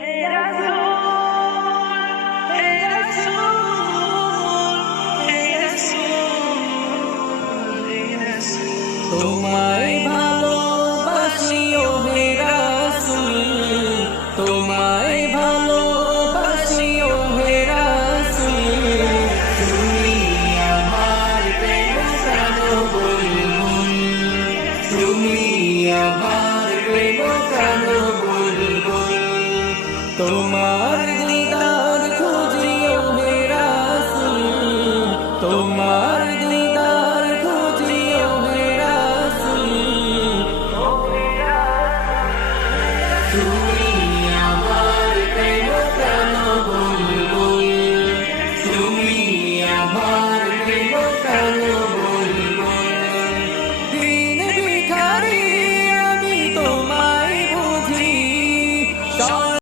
হে রাসূল, হে রাসূল, হে রাসূল, হে রাসূল, তোমায় ভালোবাসি ও হে রাসূল, তোমায় ভালোবাসি ও হে রাসূল, তুমি আমার প্রেম প্রাণ বুলবুল, তুমি আমার প্রেম প্রাণ বুলবুল, তোমার